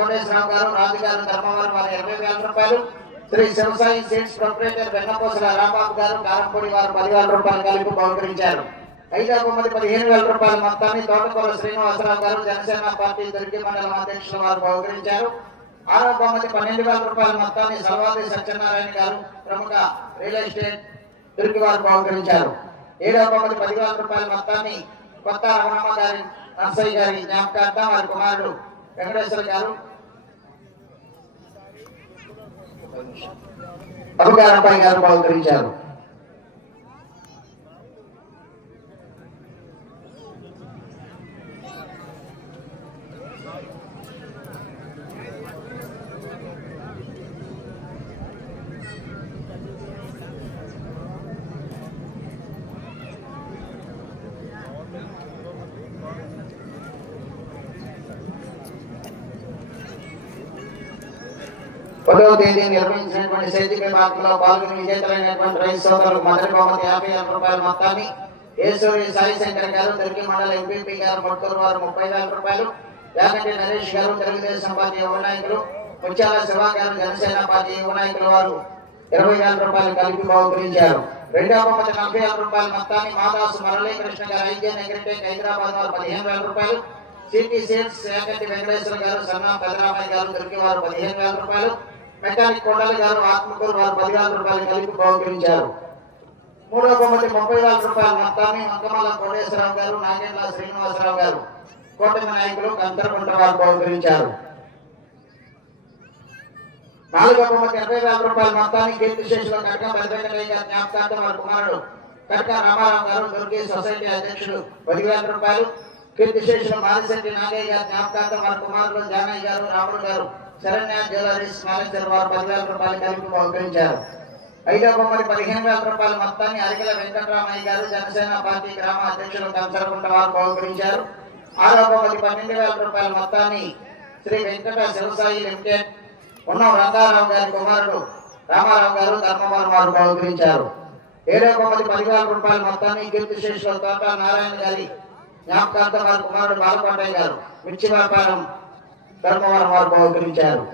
కోటేశ్వరరావు గారు రాజు గారు ధర్మవరం వారు ఇరవై వేల రూపాయలు. శ్రీ శివసాయి సీడ్స్ ప్రొపరేటర్ వెన్నపోసల రాంబాబు గారు కారంపూడి వారు పదివేల రూపాయలు కలిపి బహుకరించారు. ఐదవ బహుమతి పదిహేను వేల రూపాయల మొత్తాన్ని తోటకూర శ్రీనివాసరావు గారు జనసేన పార్టీ దుర్గి మండలం అధ్యక్షులు వారు బహుకరించారు. ఆరో బొమ్మది పన్నెండు వేల రూపాయల మొత్తాన్ని సర్వాది సత్యనారాయణ గారు ప్రముఖ రియల్ ఎస్టేట్ దుర్గి వారు బహుకరించారు. ఏడవ బొమ్మది పదివేల రూపాయల మొత్తాన్ని కొత్త రమణమ్మ గారి నర్సయ్య గారి జ్ఞాపకార్థం వారి కుమారుడు వెంకటేశ్వర గారు అధికారంపై గారు బహుకరించారు పదవ తేదీ నిర్వహించినటువంటి సేతిక పాత్రలో పాల్గొని విజేతలైనటువంటి రైతు సోదరులకు మొదటి బహుమతి యాభై వేల రూపాయల మొత్తాన్ని ఏసూరి సాయి శంకర్ గారు తిరిగి మండల ఎంపీపీ గారు మొట్టూరు వారు ముప్పై వేల రూపాయలు. యాగంటి నరేష్ గారు తెలుగుదేశం పార్టీ యువ నాయకులు ముత్యాల శివ గారు జనసేన పార్టీ యువ నాయకుల వారు ఇరవై వేల రూపాయలు కలిపి బహుకరించారు. రెండవ బహుమతి నలభై వేల రూపాయల మొత్తాన్ని మాదాసు మురళీకృష్ణ గారు ఐజీఎన్ అగ్రిటెక్ హైదరాబాద్ వారు పదిహేను వేల రూపాయలు. సిటీ సేల్స్ యాగంటి వెంకటేశ్వర గారు సన్నా పెదరామయ్య గారు తిరిగి వారు పదిహేను వేల రూపాయలు. మెకానిక్ కొండల గారు ఆత్మకూరు వారు పదివేల రూపాయలు కలిపి బహుకరించారు. మూడో బహుమతి ముప్పై వేల రూపాయల మొత్తాన్ని మంకమల్ల కోటేశ్వరరావు గారు నాగేంద్ర శ్రీనివాసరావు గారు కూటమి నాయకులు కంతరకుంట వారు బహుకరించారు. నాలుగో బహుమతి ఇరవై వేల రూపాయల మొత్తాన్ని కీర్తి శేషులు కనుక పెద్దవెంకటయ్య గారి జ్ఞాపకార్థం వారి కుమారుడు కనుక రామారావు గారు దుర్గే సొసైటీ అధ్యక్షుడు పదివేల రూపాయలు. కీర్తి శేషులు మారిశెట్టి నాగయ్య గారి జ్ఞాపకార్థం వారి కుమారుడు జానయ్య గారు రాముడు గారు శరణ్య జ్యువెలరీస్ మేనేజర్ వారు పదివేల రూపాయల కలిపి బహుకరించారు ఐదో బొమ్మడి పదిహేను వేల రూపాయల మొత్తాన్ని అరికెల వెంకటరామయ్య గారు జనసేన పార్టీ గ్రామ అధ్యక్షులు కంచరకుంట వారు బహుకరించారు ఆరో బొమ్మడి పన్నెండు వేల రూపాయల మొత్తాన్ని శ్రీ వెంకట శివసాయి లిమిటెడ్ ఉన్న రంగారావు గారి కుమారుడు రామారావు గారు ధర్మవరం వారు బహుకరించారు ఏడో బొమ్మడి పదివేల రూపాయల మొత్తాన్ని కీర్తిశేషుల తోట నారాయణ గారి జ్ఞాపకార్థం వారి కుమారుడు బాలకోటయ్య గారు. మిర్చి వ్యాపారం ధర్మవరం వారు బహుకరించారు.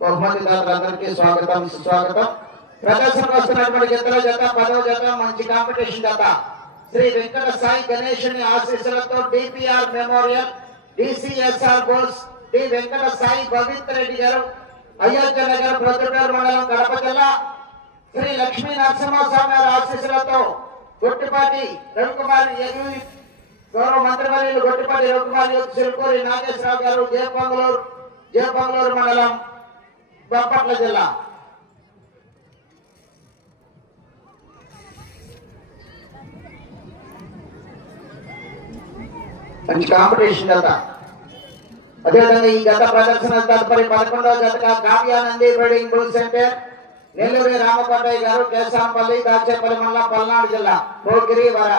బహుమతి దాతలందరికీ స్వాగతం సుస్వాగతం. ప్రదర్శనకు వస్తున్నటువంటి జతల జత పదవ జత మంచి కాంపిటీషన్ జత. శ్రీ వెంకట సాయి గణేశుని ఆశీస్సులతో DPR memorial DCSR bulls D Venkata Sai Pavitra Reddy garu Ayodhya Nagar Proddatur మండలం కడప జిల్లా శ్రీ లక్ష్మీ నరసింహస్వామి గారి ఆశీస్సులతో గుట్టుపాటి రవికుమార్ ఎగువి గౌరవ మంత్రివర్యులు గొట్టిపల్లి రవికుమార్ యువత నాగేశ్వరరావు గారు జయపంగళూరు జయపంగళూరు మండలం బాపట్ల జిల్లా. మంచి కాంపిటీషన్ గత అదేవిధంగా ఈ గత ప్రదర్శన తదుపరి పదకొండవ గతగా Kavyanandi breeding bull centre Nelluri Ramakondaiah garu కేశాంపల్లి Dachepalli మండలం పల్నాడు జిల్లా భోగిరి వర.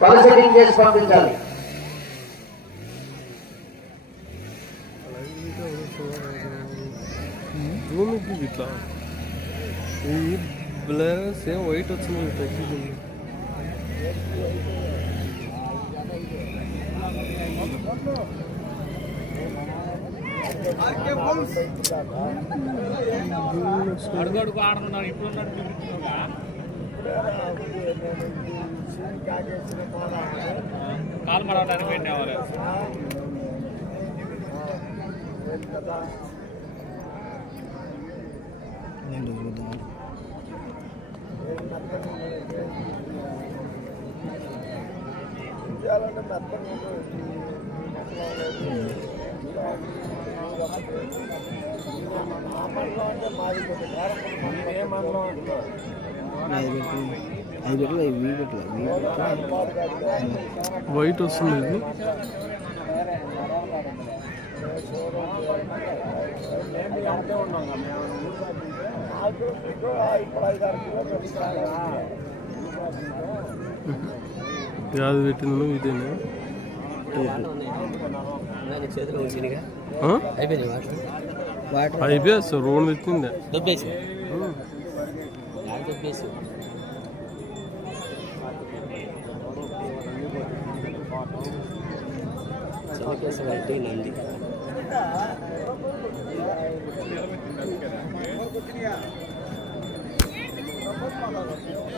పరిశీలన చేసి పంపించాలి జూమ్కి ఇట్లా ఈ బ్లర్ సేమ్ వైట్ వచ్చింది తగ్గింది అడుగడుగు ఆడుతున్నారు ఇప్పుడు ఉన్నట్టు చూపించుకోగా కాలు మరవడానికి పెట్టేవారు ఐదు పెట్టలే ఇవి పెట్టలే వైట్ వస్తుంది ఇది. యాది పెట్టింది ఇదేనా? అయిపోయింది వాటర్. వాటర్ అయిపోయా సార్ రోడ్ తెచ్చిందే దొబ్బేసి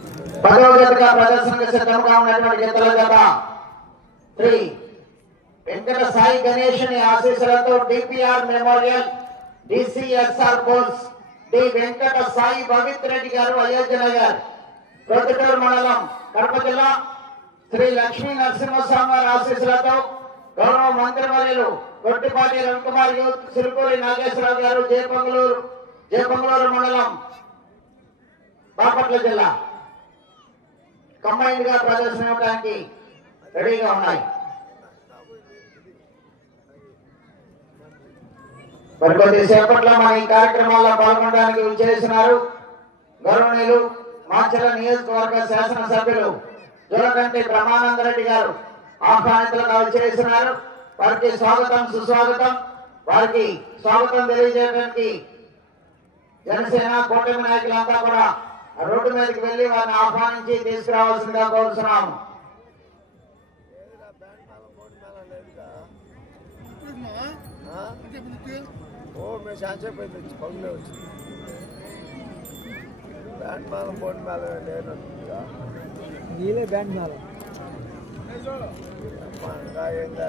పదవ జతగా ప్రదర్శనకు సిద్ధంగా ఉన్నటువంటి ఇతర జత శ్రీ వెంకట సాయి గణేషుని ఆశీస్సులతో DPR memorial DCSR bulls D Venkata Sai Bhavith Reddy garu Ayodhya Nagar Proddatur మండలం కడప జిల్లా. శ్రీ లక్ష్మీ నరసింహస్వామి వారి ఆశీస్సులతో గౌరవ మంత్రివర్యులు గొట్టిపాటి రవికుమార్ యూత్ సిరుకూరి నాగేశ్వరరావు గారు జయపంగులూరు జయపంగులూరు మండలం బాపట్ల జిల్లా. కంబైన్డ్గా ప్రదర్శన ఇవ్వడానికి రెడీగా ఉన్నాయి. మరి కొద్దిసేపట్లో మన ఈ కార్యక్రమాల్లో పాల్గొనడానికి విచ్చేసినారు గౌరవనీయులు మాచల నియోజకవర్గ శాసనసభ్యులు జోలకంటి బ్రహ్మానందరెడ్డి గారు ఆహ్వానితులుగా విచ్చేసినారు వారికి స్వాగతం సుస్వాగతం. వారికి స్వాగతం తెలియజేయడానికి జనసేన కూటమి నాయకులంతా కూడా రోడ్డు మీదకి వెళ్లి వారిని ఆహ్వానించి తీసుకురావాల్సిందిగా కోరుతున్నాము ఓ మేము శాంసేపు అయింది వచ్చి పగులే వచ్చింది బ్యాండ్ మేళం బోర్డు మేళం లేనట్టుగా నీలే బ్యాండ్ మాల అమ్మా, ఇంకా ఏందా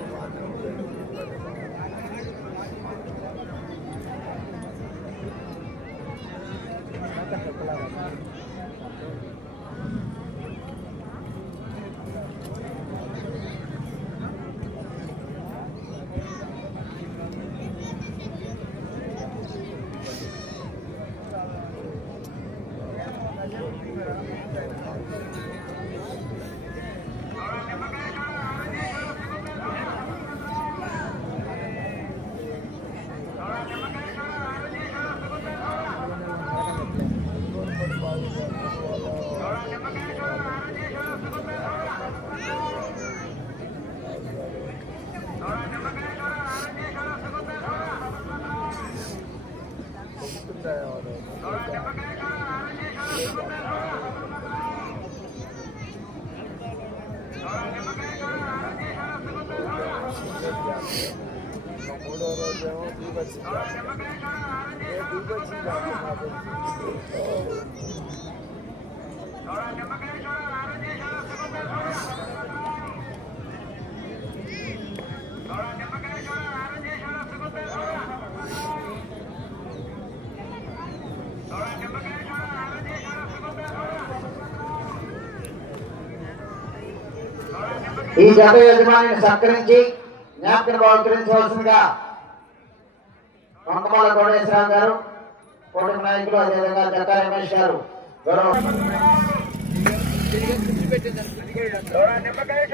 ఈ జత యజమానిని సత్కరించి జ్ఞాపకం బహుకరించవలసిందిగా వంకమాల కోటేశ్వరరావు గారు కూటమి నాయకులు అదేవిధంగా జత రమేష్ గారు గౌరవ చూడ నిమ్మకాయ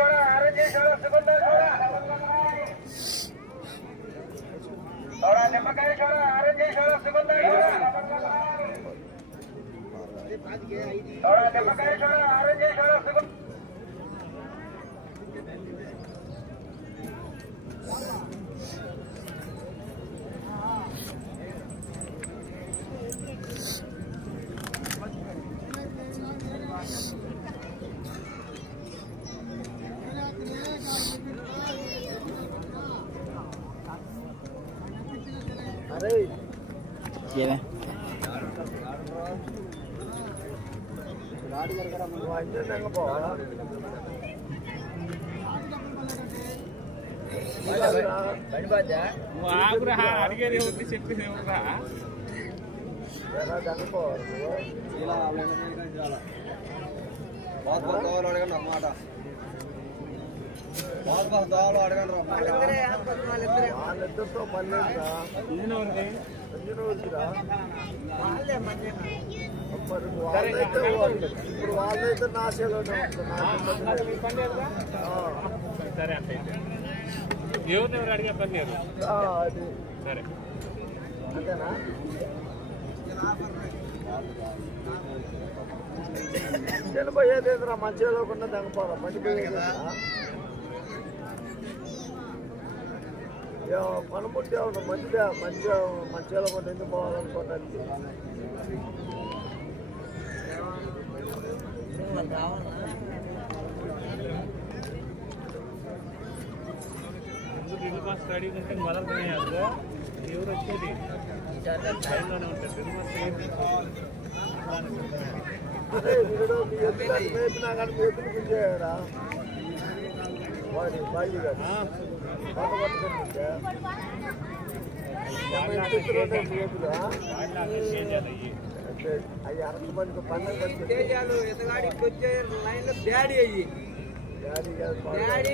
જેવે ગાડી કરકરા મને વાંચે ને ગો చూడ ఆరెంజ్ చూడ సుగంధ చూడ చూడ నిమ్మకాయ చూడ ఆరెంజ్ అడగండి సుగంధ ఏమే నువ్వు ఆగురా అడిగేది ఉంది వాళ్ళిద్దరితో వాళ్ళైతే ఇప్పుడు వాళ్ళైతే నా సరే అట్లయితే. ఎవరిని ఎవరు అడిగే పని లేదు? ఆ, అది. సరే. అంతేనా? చనిపోయేది ఏదిరా మంచిగా కూడా తగ్గపోరా మంచిపోయేది పనుముట్టే ఉన్న మంచిగా మంచిగా మంచిగా కూడా ఎందుకు పోవాలనుకోవడానికి. ముందు డ్రిల్ మాస్టర్ అడిగి ఉంటే మొదలుతున్నాయి అదో ఎవరు వచ్చేది టైంలోనే ఉంటుంది డ్రిల్ మాస్టర్ ఏంటి అదే వీడు మీ ఎద్దులు అటు మేపినా కానీ మీ తెలుగు భాష స్టడీ ఉంటే గారు పంట ఎవరు వచ్చేది. టైంలోనే ఉంటారు. తెలుగు భాష పండుగ పండుగ ఎదగాడికి వచ్చే లైన్లో డాడీ అయ్యి. డాడీ డాడీ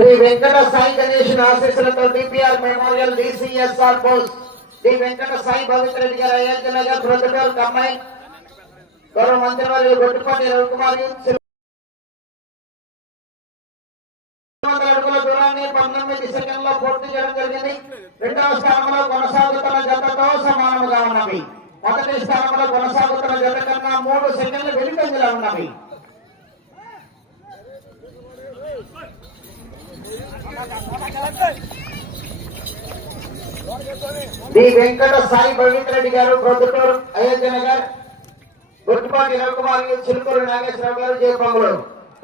శ్రీ వెంకట సాయి గణేష్ ఆశీస్సులతో DPR memorial DCSR post Sri Venkata Sai Pavitra Reddy గారు అయోధ్య నగర్ ప్రొద్దుటూరు కమ్మాయి. గౌరవ మంత్రివర్యులు గొట్టుపాటి రవికుమార్ వందల అడుగుల దూరాన్ని పంతొమ్మిది సెకండ్లో పూర్తి చేయడం జరిగింది. రెండవ స్థానంలో కొనసాగుతున్న జతతో సమానముగా ఉన్నవి. మొదటి స్థానంలో కొనసాగుతున్న జత కన్నా మూడు సెకండ్లు వెనుకంజలో ఉన్నవి. శ్రీ వెంకట సాయి పవిత్రరెడ్డి గారు ప్రొద్దుటూరు అయోధ్య నగర్ గుర్తుపాటి రవికుమార్ చిలుకూరు నాగేశ్వరరావు గారు జయపంగులు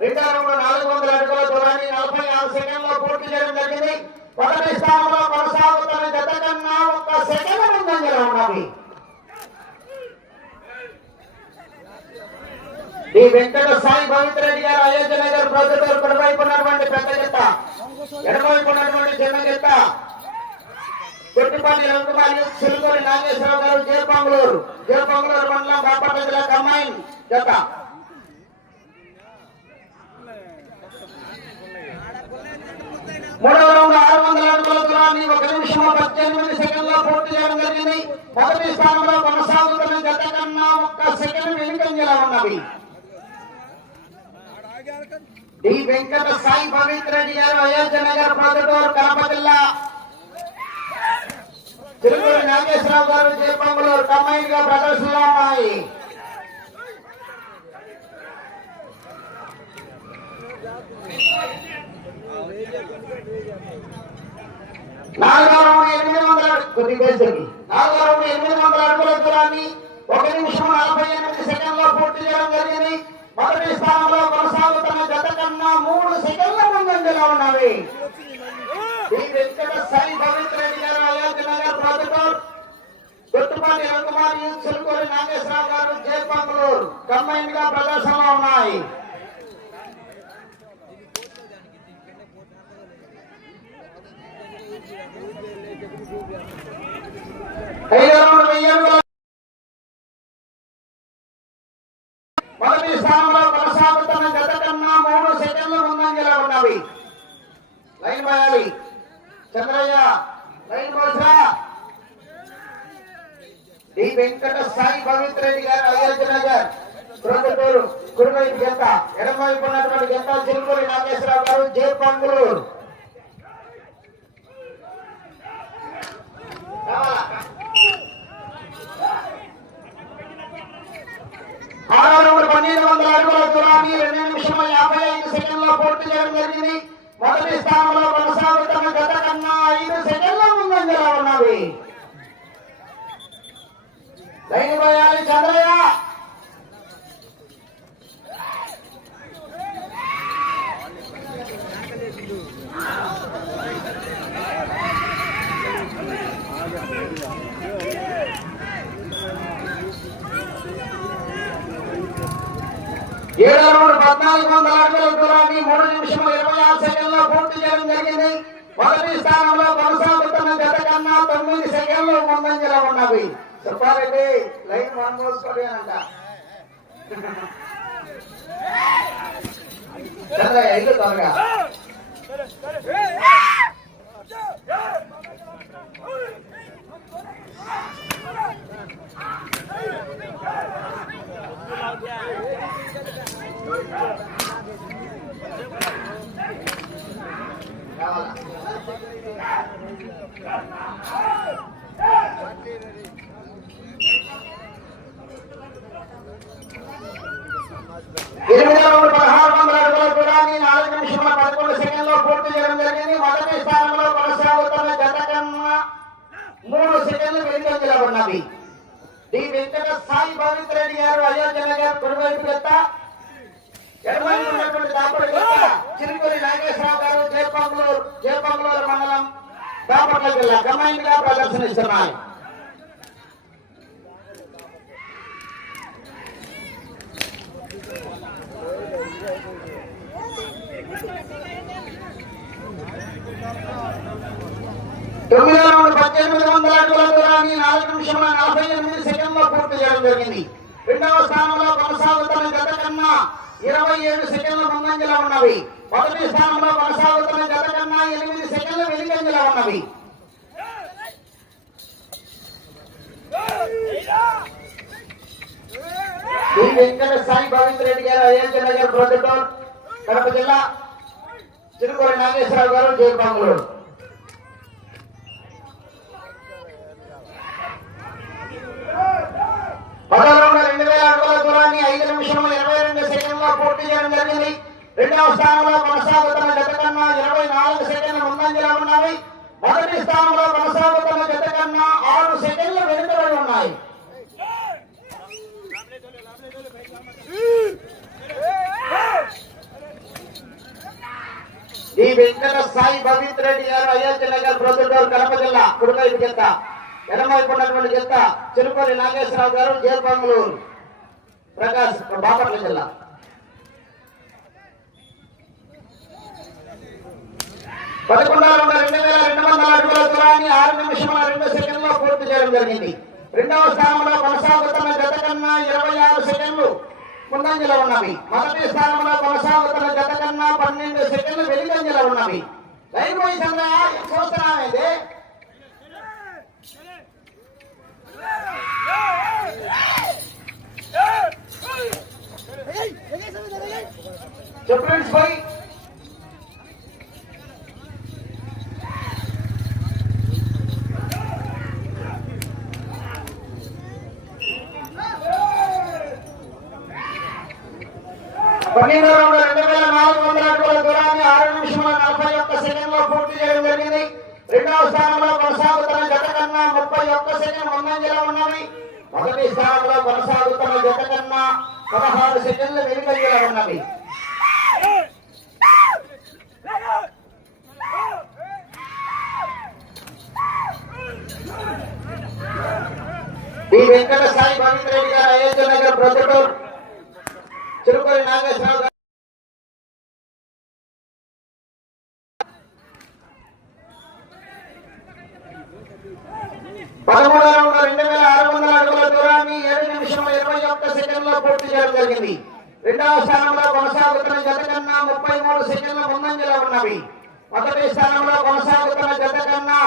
రెండో రౌండ్ నాలుగు వందల అడుగుల దూరాన్ని నలభై ఆరు సెకండ్లో పూర్తి చేయడం జరిగింది. మొదటి స్థానంలో కొనసాగుతున్న జత కన్నా ఒక్క సెకండ్ ముందంజలో ఉన్నది. శ్రీ వెంకట సాయి పవిత్రరెడ్డి గారు అయోధ్య నగర్ ప్రొద్దుటూరు కుడివైపు ఉన్నటువంటి పెద్ద చెత్త ఎడమవైపు ఉన్నటువంటి చిన్న జత కొట్టిపాటి రవికుమార్ సిలుగూరి నాగేశ్వరరావు గారు జయపంగులూరు జయపంగులూరు మండలం బాపట్ల జిల్లా కమ్మాయి జత మూడవ రౌండ్ ఆరు వందల అడుగుల దూరాన్ని ఒక నిమిషం పద్దెనిమిది సెకండ్లో పూర్తి చేయడం జరిగింది. మొదటి స్థానంలో కొనసాగుతున్న గత కన్నా ఒక్క సెకండ్ వెనుకంజలా ఉన్నవి డి వెంకట సాయి పవిత్ర రెడ్డి గారు అయోధ్య నగర్ ప్రొద్దుటూరు కడప జిల్లా తిరుమల నాగేశ్వరరావు గారు జయపంగులూరు కంబైన్గా ప్రదర్శనలో ఉన్నాయి. నాలుగో రౌండ్ ఎనిమిది వందల నాలుగో రౌండ్ ఎనిమిది వందల అడుగుల దూరాన్ని ఒక నిమిషం నలభై ఎనిమిది సెకండ్లో పూర్తి చేయడం జరిగింది. మొదటి స్థానంలో కొనసాగుతున్న జత కన్నా మూడు సెకండ్ల ముందంజలో ఉన్నవి. శ్రీ వెంకట సాయి పవిత్ర రెడ్డి గారు అయోధ్య నగర్ ప్రొద్దుటూరు గుర్తుపాటి రవికుమార్ యూత్ చిరుకూరి నాగేశ్వరరావు గారు జయపంగులూరు కంబైన్గా ప్రదర్శనలో ఉన్నాయి. ఐదో రౌండ్ వెయ్యి అడుగుల మొదటి స్థానంలో కొనసాగుతున్న గత కన్నా మూడు సెకండ్లు ముందంజలో ఉన్నవి లైన్ పోయాలి చంద్రయ్య లైన్ పోసా డి వెంకట సాయి పవిత్ర రెడ్డి గారు అయోధ్య నగర్ ప్రొద్దుటూరు కుడివైపు జంట ఎడమవైపు ఉన్నటువంటి జంట చిరుకూరి నాగేశ్వరరావు గారు జై పంగులూరు ఆరో రౌండ్ పన్నెండు వందల అడుగుల దూరాన్ని రెండు నిమిషముల యాభై ఐదు సెకండ్లో పూర్తి చేయడం జరిగింది మొదటి స్థానంలో కొనసాగుతున్న గత కన్నా ఐదు సెకండ్ల ముందంజలో ఉన్నవి లైన్ పోయాలి చంద్రయ్య ఏడో పద్నాలుగు వందల అడుగుల దూరాన్ని మూడు నిమిషం ఇరవై ఆరు సెకండ్లో పూర్తి చేయడం జరిగింది. మొదటి స్థానంలో కొనసాగుతున్న కన్నా తొమ్మిది సెకండ్లు ముందంజలో ఉన్నవి. సుబ్బారెడ్డి లైన్ వన్ మోసుకోండి అంట చంద్రయ్య ఇల్లు త్వరగా. కావాలా ఎనిమిది రౌండ్ పదహారు వందల అడుగుల దూరాన్ని నాలుగు నిమిషముల పదకొండు సెకండ్లో పూర్తి చేయడం జరిగింది మొదటి స్థానంలో కొనసాగుతున్న జత కన్నా మూడు సెకండ్లు వెనుకంజలో ఉన్నవి డి వెంకట సాయి పవిత్ర రెడ్డి గారు అయోధ్య గారు కుడివైపు ఎడమవైపు ఉన్నటువంటి నాగేశ్వరరావు గారు జయపంగులూరు జయపంగులూరు మండలం బాపట్ల జిల్లా కంబైన్గా ప్రదర్శనిస్తున్నారు తొమ్మిది పద్దెనిమిది వందల అడుగుల దూరాన్ని నాలుగు నిమిషముల నలభై ఎనిమిది సెకండ్లో పూర్తి చేయడం జరిగింది. రెండవ స్థానంలో ఇరవై ఏడు సెకండ్ల ముందంజలో ఉన్నవి. మొదటి స్థానంలో కొనసాగుతున్న గత కన్నా ఎనిమిది సెకండ్ల వెనుకంజలో ఉన్నవి. శ్రీ వెంకట సాయి పవిత్ర రెడ్డి గారు అయోధ్య నగర్ ప్రొద్దుటూరు కడప జిల్లా చిరుకూరి నాగేశ్వరరావు గారు జయపాంగులూరు పదహారు రెండు వేల అడుగుల దూరాన్ని ఐదు నిమిషముల ఇరవై రెండు సెకండ్లో పూర్తి చేయడం జరిగింది. రెండవ స్థానంలో కొనసాగుతున్న జత కన్నా ఇరవై నాలుగు సెకండ్ల ముందంజలో ఉన్నాయి. మొదటి స్థానంలో కొనసాగుతున్న జత కన్నా ఆరు సెకండ్లు వెనుకబడి ఉన్నాయి. ఈ వెంకట సాయి పవిత్ర రెడ్డి గారు అయోధ్య నగర్ ప్రొద్దుటూరు కడప జిల్లా కుడివైపు జత ఎడమవైపు ఉన్నటువంటి జత చిరుపల్లి నాగేశ్వరరావు గారు జయపంగులూరు ప్రకాశ్ బాపట్ల జిల్లా. పదకొండు రెండు వేల రెండు వందల అడుగుల దూరాన్ని ఆరు నిమిషముల రెండు సెకండ్లో పూర్తి చేయడం జరిగింది. రెండవ స్థానంలో కొనసాగుతున్న జత కన్నా ఇరవై ఆరు సెకండ్లు ముందంజలో ఉన్నవి. మొదటి స్థానంలో కొనసాగుతున్న జత కన్నా పన్నెండు సెకండ్లు వెలిగంజలో ఉన్నవి. లైన్ పోయి చంద్రయ్య పన్నెండు రౌండ్ రెండు వేల నాలుగు వందల అడుగుల దూరాన్ని ఆరు నిమిషముల నలభై ఒక్క సెకండ్లో పూర్తి చేయడం జరిగింది. రెండవ స్థానంలో కొనసాగుతున్న జత కన్నా ముప్పై ఒక్క సెకండ్ ముందంజలో ఉన్నవి. మొదటి స్థానంలో కొనసాగుతున్న జత కన్నా పదహారు సెకండ్లు వెనుకంజలో ఉన్నవి. ఈ వెంకట సాయి పవిత్ర రెడ్డి గారు అయోధ్య నగర్ ప్రొద్దుటూరు. చిరుపల్లి నాగేశ్వరరావు గారు పదమూడు రౌండ్ రెండు వేల ఆరు వందల అడుగుల దూరాన్ని ఏడు నిమిషం ఇరవై ఒక్క సెకండ్లో పూర్తి చేయడం జరిగింది రెండవ స్థానంలో కొనసాగుతున్న జత కన్నా ముప్పై మూడు సెకండ్ల ముందంజలో ఉన్నవి. మొదటి స్థానంలో కొనసాగుతున్న జత కన్నా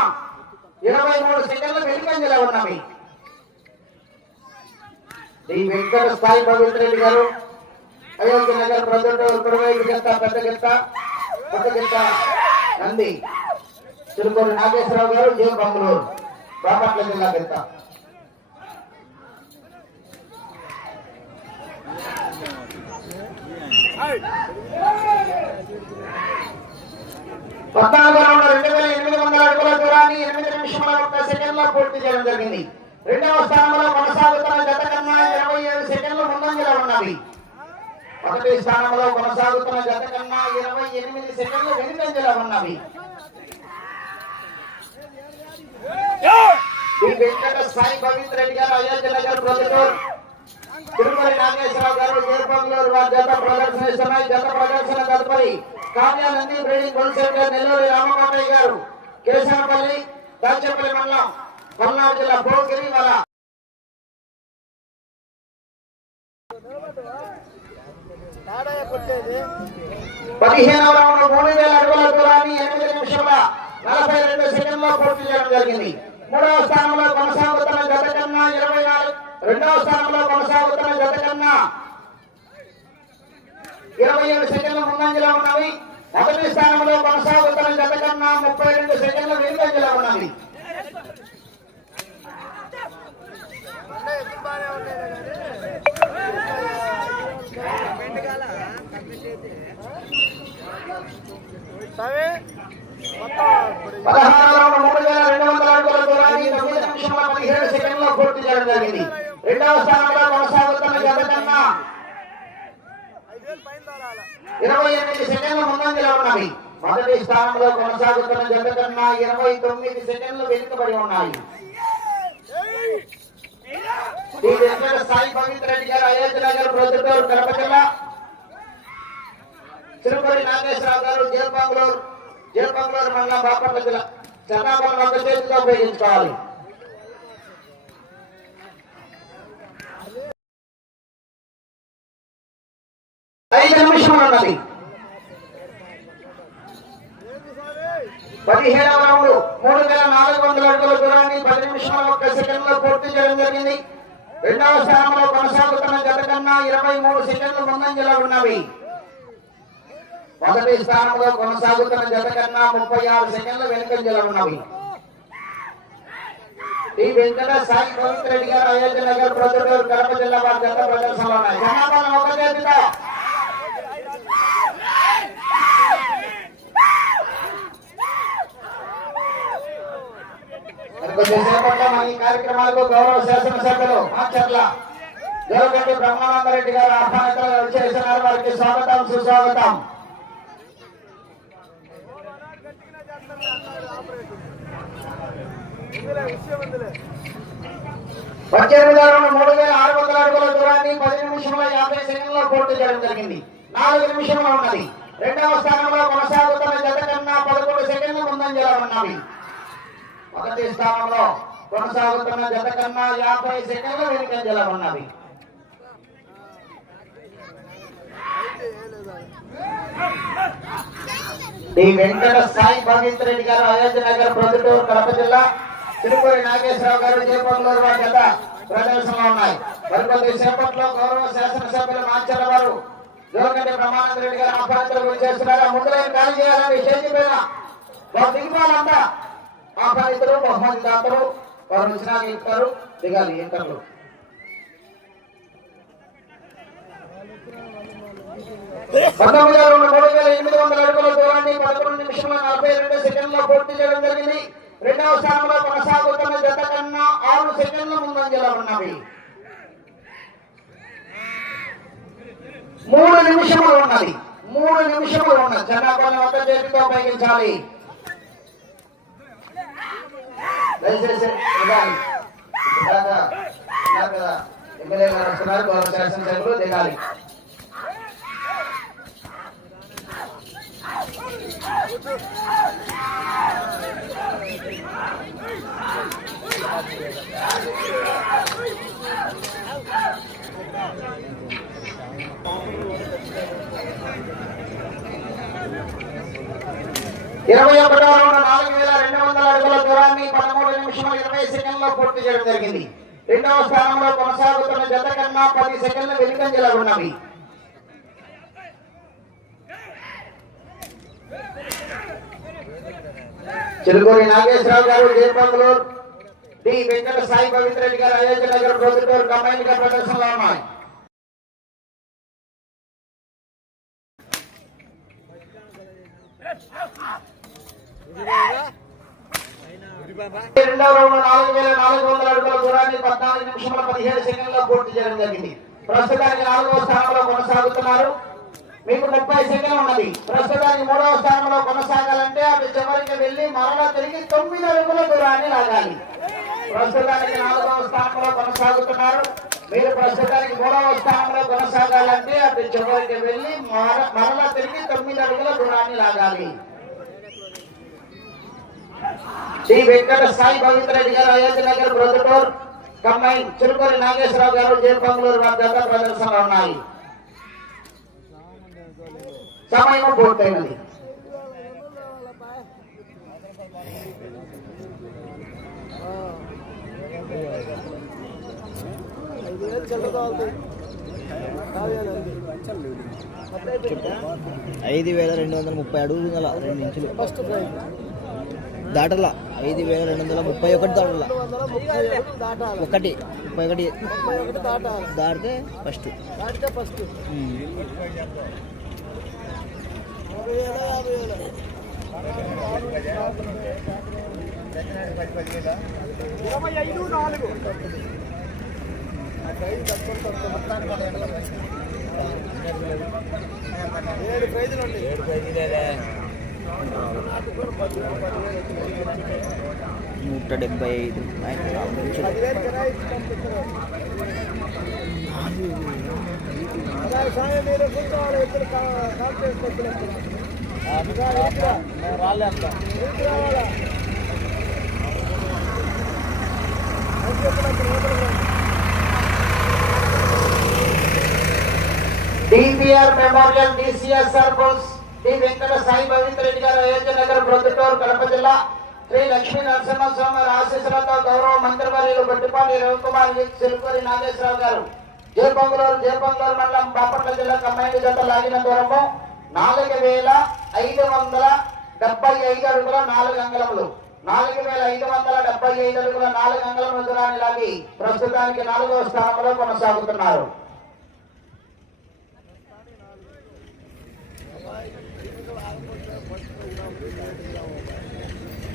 ఇరవై మూడు సెకండ్ల వెనుకంజలో ఉన్నవి. ఈ వెంకట స్థాయి పవిత్ర రెడ్డి గారు అయోధ్య నగర్ ప్రజలు కురవైపు గిత్త పెద్ద గిత్త పెద్ద గిత్త నంది తిరుపతి నాగేశ్వరరావు గారు జే బంగుళూరు బాపట్ల జిల్లా గిత్త పద్నాలుగు రౌండ్ రెండు వేల ఎనిమిది వందల అడుగుల దూరాన్ని ఎనిమిది నిమిషముల ఒక్క సెకండ్లో పూర్తి చేయడం జరిగింది. రెండవ స్థానంలో కొనసాగుతున్న జత కన్నా ఇరవై ఏడు సెకండ్లు ముందంజలో ఉన్నవి. మొదటి స్థానంలో కొనసాగుతున్న జత కన్నా ఇరవై ఎనిమిది సెకండ్లు వెనుకంజలో ఉన్నవి. ఈ వెంకట సాయి పవిత్ర రెడ్డి గారు అయోధ్య నగర్ ప్రొద్దుటూరు. తిరుమల నాగేశ్వరరావు గారు జయపంగులూరు వారి జత ప్రదర్శన ఇస్తున్నాయి. జత ప్రదర్శన తదుపరి కావ్యానంది బ్రీడింగ్ హోల్సేల్ నెల్లూరు రామకోటయ్య గారు కేశాపల్లి దాచేపల్లి మండలం పల్నాడు జిల్లా భోగిరి వల. పదిహేనవ రౌండ్ మూడు వేల అడుగుల దూరాన్ని ఎనిమిది నిమిషాల నలభై రెండు సెకండ్లో పూర్తి చేయడం జరిగింది. మూడవ స్థానంలో కొనసాగుతున్న జత కన్నా ఇరవై నాలుగు రెండవ స్థానంలో కొనసాగుతున్న జత కన్నా ఇరవై ఏడు సెకండ్ల ముందంజలో ఉన్నవి. మొదటి స్థానంలో కొనసాగుతున్న జత కన్నా ముప్పై రెండు సెకండ్ల వెనుకంజలో ఉన్నవి. పదహారు మూడు వేల రెండు వందల అడుగుల దూరాన్ని తొమ్మిది పదిహేడు సెకండ్లో పూర్తి చేయడం జరిగింది. రెండవ స్థానంలో కొనసాగుతున్న జత కన్నా ఇరవై ఎనిమిది సెకండ్ల ముందంజలో ఉన్నవి మొదటి స్థానంలో కొనసాగుతున్న జత కన్నా ఇరవై తొమ్మిది సెకండ్లు వెనుకబడి ఉన్నాయి. ఈ వెంకట సాయి పవిత్ర రెడ్డి గారు అయోధ్య నగర్ ప్రొద్దుటూరు కడప జిల్లా. తిరుపతి నాగేశ్వరరావు గారు జయబంగుళూరు జయబంగుళూరు మండలం బాపట్ల జిల్లా. చంద్రాబాబు ఒక చేతిలో ఉపయోగించుకోవాలి. ఐదు నిమిషములు ఉన్నది. పదిహేడవ రౌండ్ మూడు వేల నాలుగు వందల అడుగుల దూరాన్ని పది నిమిషాల ఒక్క సెకండ్లో పూర్తి చేయడం జరిగింది. రెండవ స్థానంలో కొనసాగుతున్న జత కన్నా ఇరవై మూడు సెకండ్లు ముందంజలో ఉన్నవి. మొదటి స్థానంలో కొనసాగుతున్న జత కన్నా ముప్పై ఆరు సెకండ్లు వెనుకంజలో ఉన్నవి. ఈ వెంకట సాయి పవిత్ర రెడ్డి గారు అయోధ్య నగర్ ప్రజలు కడప జిల్లా వారి జత ప్రదర్శనలో ఉన్నాయి. జనాభా ఒక చేతితో మరి కొద్దిసేపట్లో మన ఈ కార్యక్రమాలకు గౌరవ శాసనసభ్యులు మాచర్ల దేవగడ్డి బ్రహ్మానందరెడ్డి గారు ఆహ్వానితులుగా వచ్చేసినారు వారికి స్వాగతం సుస్వాగతం. పద్దెనిమిది రెండు మూడు వేల ఆరు వందల అడుగుల దూరాన్ని పది నిమిషంలో యాభై సెకండ్లో పూర్తి చేయడం జరిగింది. నాలుగు నిమిషంలో ఉన్నది. రెండవ స్థానంలో కొనసాగుతున్న జత కన్నా పదకొండు సెకండ్లు ముందంజలో ఉన్నవి. మొదటి స్థానంలో కొనసాగుతున్న జత కన్నా యాభై సెకండ్ల వెనుకంజలో ఉన్నవి అయితే ఈ వెంకట సాయి భగీంద్ర రెడ్డి గారు అయోధ్య నగర్ ప్రొద్దుటూరు కడప జిల్లా తిరుపతి నాగేశ్వరరావు గారు చేపట్లూరు వారి జత ప్రదర్శనలో ఉన్నాయి. మరికొద్ది సేపట్లో గౌరవ శాసనసభ్యులు మాచర్ల వారు జోగండి బ్రహ్మానంద రెడ్డి గారు ఆహ్వానితులు చేస్తున్నారు. ఆ ముందులో ఖాళీ చేయాలని స్టేజీ పైన వారు ఆహ్వానితులు బహుమతి దాతలు వారు వచ్చినాక ఇస్తారు దిగాలి ఇంటర్లు పంతొమ్మిది రెండు మూడు వేల ఎనిమిది వందల అడుగుల దూరాన్ని పదకొండు నిమిషముల నలభై రెండు పూర్తి చేయడం జరిగింది. రెండవ స్థానంలో కొనసాగుతున్న జత కన్నా ఆరు సెకండ్ల ముందంజలో ఉన్నవి. మూడు నిమిషములు ఉన్నది. మూడు నిమిషములు ఉన్నది. జనాభా చేతితో ఉపయోగించాలి దయచేసి ఇవ్వాలి. ఉన్నారు కదా ఎమ్మెల్యే గారు వస్తున్నారు గౌరవ శాసనసభ్యులు దిగాలి ఇరవై ఒకటో రౌండ్ నాలుగు వేల రెండు వందల అడుగుల దూరాన్ని పదమూడు నిమిషం ఇరవై సెకండ్లో పూర్తి చేయడం జరిగింది. రెండవ స్థానంలో కొనసాగుతున్న జత కన్నా పది సెకండ్ల వెనుకంజలో ఉన్నవి. చిలుకూరి నాగేశ్వరరావు గారు జయపంగులూరు డి. వెంకట సాయి పవిత్ర రెడ్డి గారు అయోధ్య నగర్ ప్రభుత్వం కంబైన్గా ప్రదర్శనలో ఉన్నాయి. Yes, yes, yes. రెండవ రౌండ్ నాలుగు వేల నాలుగు వందల అడుగుల దూరాన్ని పద్నాలుగు నిమిషముల పదిహేడు సెకండ్లో పూర్తి చేయడం జరిగింది ప్రస్తుతానికి నాలుగవ స్థానంలో కొనసాగుతున్నారు. మీకు ముప్పై సెకండ్లు ఉన్నది ప్రస్తుతానికి మూడవ స్థానంలో కొనసాగాలంటే అటు చివరికి వెళ్ళి మరలా తిరిగి తొమ్మిది అడుగుల దూరాన్ని లాగాలి ప్రస్తుతానికి నాలుగవ స్థానంలో కొనసాగుతున్నారు మీరు ప్రస్తుతానికి మూడవ స్థానంలో కొనసాగాలంటే అటు చివరికి వెళ్ళి మరలా తిరిగి తొమ్మిది అడుగుల దూరాన్ని లాగాలి. శ్రీ వెంకట సాయి పవిత్ర రెడ్డి గారు అయోధ్య నగర్ ప్రొద్దుటూర్ కంబైన్ చిరుకూరి నాగేశ్వరరావు గారు జయపంగులూరు వద్ద ప్రదర్శనలో ఉన్నాయి. సమయం పూర్తయినది ఐదు వేలు ఐదు రెండు వందల ముప్పై అడుగుల రెండు ఇంచులు. ఫస్ట్ ప్రైజ్ దాటల. ఐదు వేల రెండు వందల ముప్పై ఒకటి దాటల. ఒకటి ముప్పై ఒకటి ఒకటి దాటితే ఫస్ట్ ఫస్ట్ ఇరవై ఐదు నాలుగు ఏడు ప్రైజులు ఏడు ఏడు నూట డెబ్బై ఐదు. యాభై ఇంచులు పదివేలు కిరాయి శ్రీ వెంకట సాయి భవిత్రెడ్డి గారు అయోధ్య నగర్ ప్రొద్దుటూరు కడప జిల్లా శ్రీ లక్ష్మీ నరసింహస్వామి ఆశీస్సులతో గౌరవ మంత్రివర్యులు బొట్టిపాటి రవికుమార్ సిల్కూరి నాగేశ్వరరావు గారు. జయపంగులూరు జయపంగులూరు మండలం బాపట్ల జిల్లా కమ్మాయి జత లాగిన దూరము నాలుగు వేల ఐదు వందల డెబ్బై ఐదు అడుగుల నాలుగు అంగళములు నాలుగు వేల ఐదు వందల డెబ్బై ఐదు అడుగుల నాలుగు అంగళముల దూరాన్ని లాగి ప్రస్తుతానికి నాలుగవ స్థానంలో కొనసాగుతున్నారు.